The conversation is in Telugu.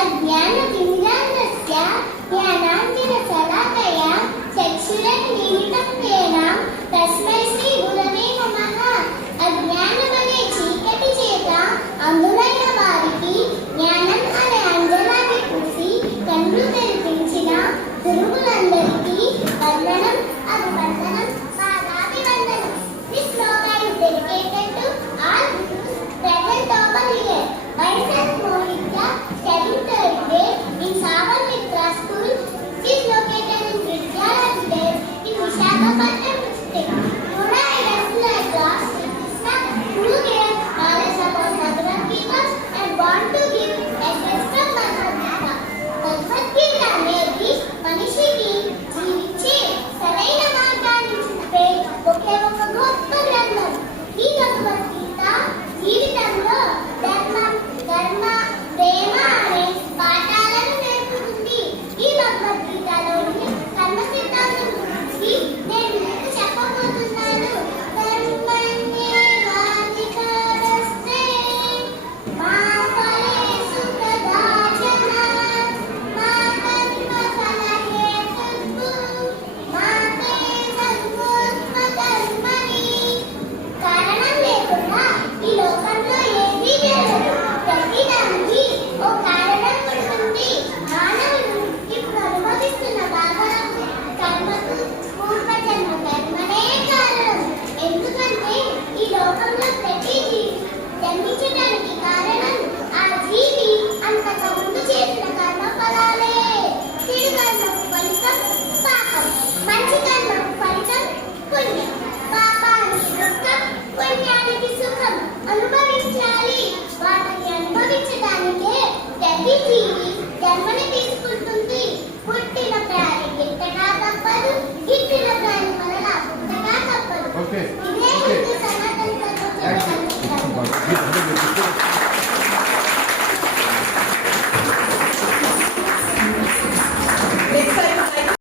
अज्ञानतिमिरान्धस्य ज्ञानाञ्जनशलाकया चक्षुरुन्मीलितं येन तस्मै श्रीगुरवे नमः। అజ్ఞానమనే చీకటి చేత అందులైన వారికి జ్ఞానం అనే అంజనాన్ని పూసి కన్ను తెరిపించిన గురువులందరికీ వందనం అభివందనం పాదాభివందనం. This sloka is dedicated to all gurus present over here. Myself Monica, studying third grade in Savalmitra School, which is located in Vidyala village in Visakhapatnam district. Today I wrestle a class who gave knowledge about Bhagavad Gita and want to give a test from Bhagavad Gita. Bhagavad Gita అనేది మనిషికి జీవించే సరైన మార్గాన్ని చూపే ఒకే ఒక గొప్ప గ్రంథం. ఈ భగవద్ గీత జీవితంలో ధర్మం, కర్మ, ప్రేమ అనే పాఠాలను నేర్పుతుంది. ఈ భగవద్గీతలోని కర్మ సిద్ధాంతం గురించి నేను మీకు చెప్పబోతున్నాను. కర్మణ్యేవాధికారస్తే మా ఫలేషు కదాచన మా కర్మఫలహేతుర్భుః మా తే సర్వోత్తమకర్మణి. కారణం లేకుండా ఈ లోకంలో ఏదీ జరగదు. ప్రతిదానికి ఓ కారణం ఉంటుంది. మానవులు ఇప్పుడు అనుభవిస్తున్న బాధలకు, కర్మకు పూర్వజన్మ కర్మనే కారణం. ఎందుకంటే ఈ లోకంలో ప్రతి జీవి జన్మించడానికి కారణం ఆ జీవి అంతకు ముందు చేసిన కర్మ ఫలాలే. చెడు కర్మకు ఫలితం పాపం, మంచి కర్మకు ఫలితం పుణ్యం. పాపానికి దుఃఖం, పుణ్యానికి సుఖం అనుభవించాలి. వాటిని అనుభవించడానికే ప్రతి జీవి జన్మని తీసుకుంటుంది. పుట్టిన ప్రాణి గిట్టగా తప్పదు, గిట్టిన ప్రాణి వలన పుట్టగా తప్పదు. ఇదే హిందూ సనాతన ధర్మ.